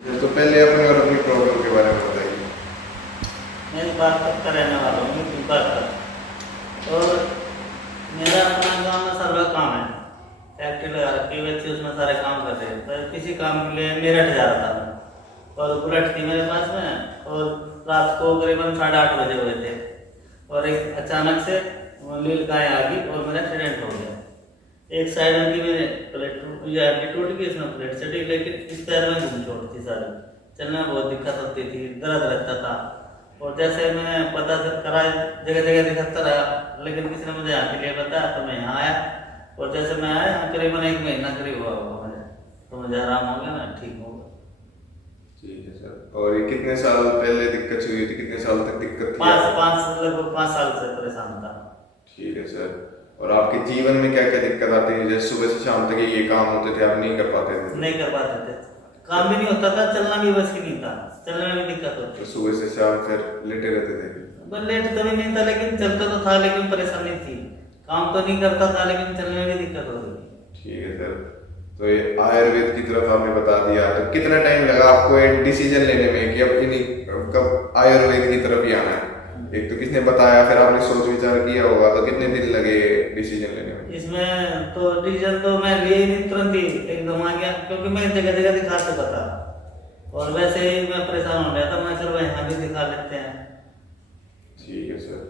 तो पहले अपने और अपनी प्रॉब्लम के बारे में बताइए। मैं इस बात तक का रहने वाला हूँ पीपल का। और मेरा अपना गाँव में सर्वे काम है, फैक्ट्री लगा रखी है, बच्चे उसमें सारे काम कर रहे हैं। पर किसी काम के लिए मेरठ जा रहा था मैं, और बुलेट थी मेरे पास में, और रात को करीबन 8:30 बजे हुए थे, और एक अचानक से वो नील गाय आ गई और मेरा एक्सीडेंट हो गया। एक साइड में की मेरे प्लेट टूट गई, इसमें प्लेट चढ़ी, लेकिन इस पैर में घुन चोट थी सारी, चलने में बहुत दिक्कत होती थी, दर्द रहता था। और जैसे मैं पता करा, जगह जगह दिखाता रहा, लेकिन किसी ने मुझे यहाँ के लिए बताया तो मैं यहाँ आया। और जैसे मैं आया यहाँ करीबन 1 महीना करीब हुआ होगा मुझे, तो मुझे आराम हो गया, मैं ठीक हो गया। ठीक है सर। और ये कितने साल पहले दिक्कत हुई थी, कितने साल तक दिक्कत थी? लगभग 5 साल से परेशान था। ठीक है सर। और आपके जीवन में क्या क्या दिक्कत आती है? जैसे सुबह से शाम तक ये काम होते थे, आप नहीं कर पाते थे? नहीं कर पाते थे, काम भी नहीं होता था, चलना भी बस की नहीं था, चलने में भी दिक्कत होती। तो सुबह से शाम फिर लेटे रहते थे? पर लेट तो भी नहीं था, लेकिन चलता तो था, लेकिन परेशानी थी, काम तो नहीं करता था, लेकिन चलने में भी दिक्कत हो रही थी। ठीक है सर। तो ये आयुर्वेद की तरफ आपने बता दिया, तो कितना टाइम लगा आपको एक डिसीजन लेने में कि अब इन्हीं कब आयुर्वेद की तरफ ही आना है? एक तो किसने बताया, फिर आपने सोच विचार किया होगा, तो कितने दिन लगे डिसीजन लेने में? इसमें तो डिसीजन तो मैं लिए ही नहीं, तुरंत ही एकदम आ गया, क्योंकि मैं जगह जगह दिखा चुका था, और वैसे ही मैं परेशान हो गया था, मैं चलो यहाँ भी दिखा लेते हैं। ठीक है सर।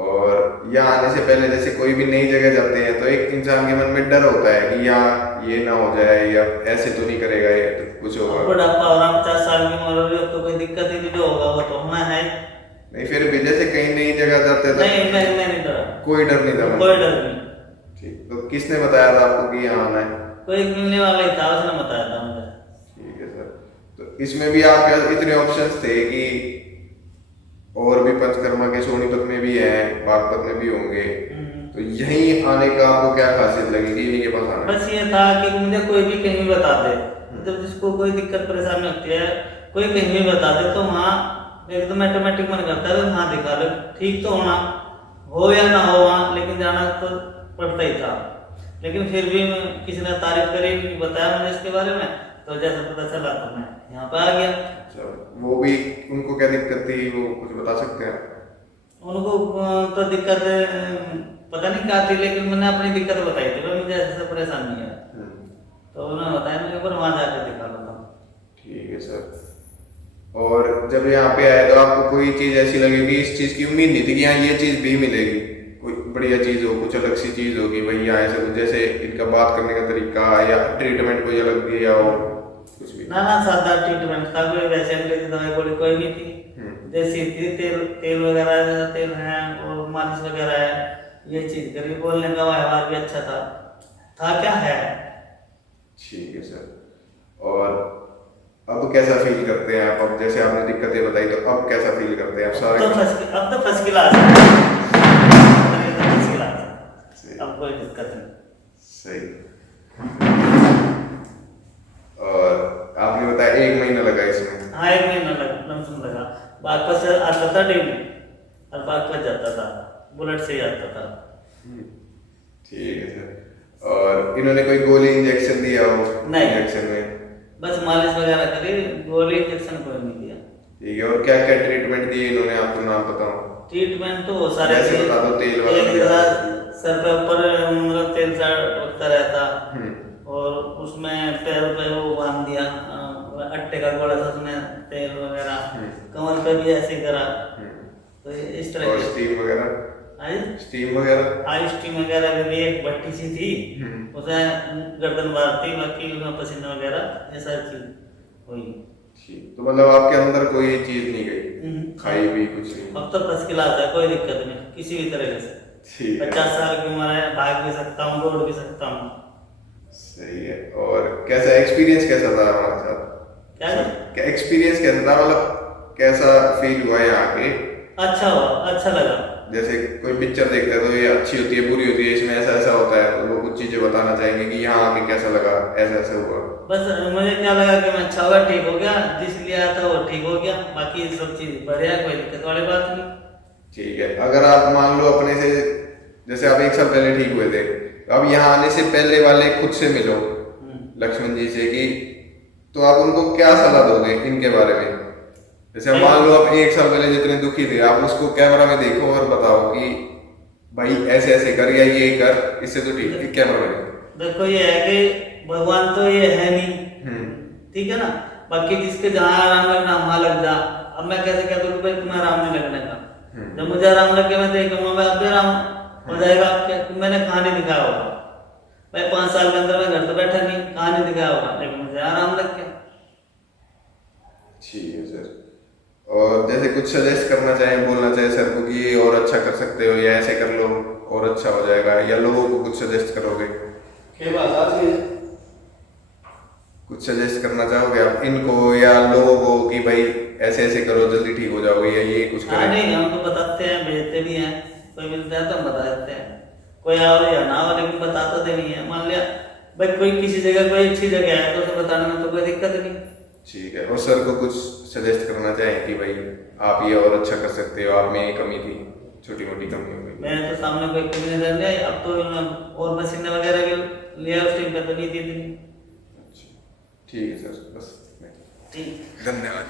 और यहाँ आने से पहले जैसे कोई भी नई जगह जाते हैं तो एक इंसान के मन में डर होता है कि यहाँ ये ना हो जाए, या ऐसे तो नहीं करेगा, ये तो कुछ होगा। बुढ़ापा हो रहा, 50 साल की उम्र हो रही, अब तो कोई दिक्कत ही नहीं, जो होगा वो तो होना है। नहीं, फिर भी जैसे कहीं नई जगह जाते हैं नहीं, मैं नहीं डरा, कोई डर नहीं था मन में? कोई डर नहीं। ठीक, तो किसने बताया था आपको कि यहाँ आना है? कोई मिलने वाला ही था, उसने बताया था मुझे। ठीक है सर। तो इसमें भी आपके पास इतने ऑप्शंस थे कि और भी पंचकर्मा के सोनीपत में भी है, बागपत में भी होंगे, तो यहीं आने का आपको क्या खासियत लगी कि इन्हीं के पास आना है? बस ये था कि मुझे कोई भी कहीं भी बता दे, मतलब जिसको कोई दिक्कत परेशानी होती है, कोई कहीं भी बता दे, तो वहाँ एकदम ऑटोमेटिक मन करता है वहाँ दिखा लो, ठीक तो होना हो या ना हो वहाँ, लेकिन जाना तो पड़ता ही था। लेकिन फिर भी किसी ने तारीफ करी, बताया मुझे इसके बारे में, तो जैसे पता चला तो मैं यहाँ पे आ गया। अच्छा, वो भी उनको क्या दिक्कत थी, वो कुछ बता सकते हैं? उनको तो दिक्कत पता नहीं क्या थी, लेकिन मैंने अपनी दिक्कत बताई थी, भाई मुझे ऐसे परेशानी है, तो उन्होंने बताया मुझे, पर वहाँ जाकर दिखा लो। ठीक है सर। और जब यहाँ पे आए तो आपको कोई चीज़ ऐसी लगी कि इस चीज़ की उम्मीद नहीं थी कि यहाँ ये चीज़ भी मिलेगी, कोई बढ़िया चीज़ हो, कुछ अलग सी चीज़ होगी भाई यहाँ ऐसे कुछ, जैसे इनका बात करने का तरीका या ट्रीटमेंट कोई अलग दिया हो, कुछ भी? ना सादा ट्रीटमेंट था, कोई वैसे अंग्रेजी दवाई गोली कोई नहीं थी, देसी थी, तेल वगैरह, तेल है और मालिश वगैरह है, ये चीज करी। बोलने का व्यवहार भी अच्छा था क्या है। ठीक है सर। और अब कैसा फील करते हैं आप? अब जैसे आपने दिक्कतें बताई, तो अब कैसा फील करते हैं आप सारे? अब तो फर्स्ट क्लास है, अब कोई दिक्कत नहीं। सही। और आपने बताया 1 महीना लगा इसमें? हाँ, 1 महीना लमसम लगा। बागपत से आता था डेली, और बागपत जाता था, बुलेट से ही आता था। ठीक है सर। और इन्होंने कोई गोली इंजेक्शन दिया हो? नहीं, इंजेक्शन में बस मालिश वगैरह करी, गोली इंजेक्शन कोई नहीं दिया। ठीक है। और क्या क्या ट्रीटमेंट दिए इन्होंने आपको, नाम बताओ? ट्रीटमेंट तो सारे जैसे बता दो, तेल वाला सर पे ऊपर मतलब तेल सा उठता रहता, और उसमें पैर पे वो बांध दिया, अट्टे का गोला सा, उसमें तेल वगैरह, कमर पे भी ऐसे करा, तो इस तरह और स्टीम वगैरह? स्टीम वगैरह? स्टीम वगैरह भी, एक भट्टी सी थी, उसमें गर्दन बार थी, बाकी उसमें पसीना वगैरह ये सारी चीज हुई। ठीक, तो मतलब आपके अंदर कोई चीज नहीं गई, खाई भी कुछ नहीं? अब तो फर्स्ट क्लास है, कोई दिक्कत नहीं किसी भी तरह से। ठीक है। 50 साल की उम्र है, भाग भी सकता हूँ, दौड़ भी सकता हूँ। सही है। और कैसा एक्सपीरियंस कैसा था हमारे साथ? क्या एक्सपीरियंस कैसा था, मतलब कैसा फील हुआ यहाँ के? अच्छा हुआ, अच्छा लगा। जैसे कोई पिक्चर देखते हैं तो ये अच्छी होती है, बुरी होती है, इसमें ऐसा ऐसा होता है, तो वो कुछ चीजें बताना चाहेंगे कि यहाँ आके कैसा लगा, ऐसा ऐसा हुआ? बस मुझे क्या लगा कि मैं अच्छा हुआ, ठीक हो गया, जिस लिए आया था वो ठीक हो गया, बाकी सब चीज बढ़िया, कोई दिक्कत वाली बात नहीं। ठीक है। अगर आप मान लो अपने से, जैसे आप 1 साल पहले ठीक हुए थे, तो अब यहाँ आने से पहले वाले खुद से मिलो लक्ष्मण जी से कि तो आप उनको क्या सलाह दोगे इनके बारे में? जैसे मान लो आप 1 साल पहले जितने दुखी थे, आप उसको कैमरा में देखो और बताओ कि भाई ऐसे ऐसे कर या ये कर, इससे तो ठीक है। कैमरा में देखो ये है कि भगवान तो ये है नहीं, ठीक है ना, बाकी जिसके जहाँ आराम लगना वहाँ लग जा। अब मैं कैसे कहता हूँ भाई तुम्हें आराम नहीं लगने का, जब मुझे आराम लग गया मैं देखूंगा मैं अब भी आराम हो जाएगा आपके। मैंने कहानी दिखाया होगा भाई 5 साल के अंदर मैं घर तो बैठा नहीं, कहानी दिखाया होगा, लेकिन मुझे आराम लग गया। ठीक है सर। और जैसे कुछ सजेस्ट करना चाहें, बोलना चाहें सर को कि ये और अच्छा कर सकते हो या ऐसे कर लो और अच्छा हो जाएगा, या लोगों को कुछ सजेस्ट करोगे? कुछ सजेस्ट करना चाहोगे आप इनको या लोगों को कि भाई ऐसे ऐसे करो जल्दी ठीक हो जाओगे, या ये कुछ हाँ करें? नहीं, हम तो बताते हैं, भेजते भी हैं, कोई मिलता है तो हम बता देते हैं, कोई आओ या ना हो, लेकिन बताता तो नहीं है। मान लिया भाई कोई किसी जगह कोई अच्छी जगह है तो उसे बताने में तो कोई दिक्कत नहीं। ठीक है। और सर को कुछ सजेस्ट करना चाहें कि भाई आप ये और अच्छा कर सकते हो, आप में ये कमी थी, छोटी मोटी कमी हो गई? मैं तो सामने कोई कमी नहीं रह गई, अब तो और मशीनें वगैरह के लिया उस टाइम पे तो नहीं थी। ठीक है सर, बस ठीक। धन्यवाद।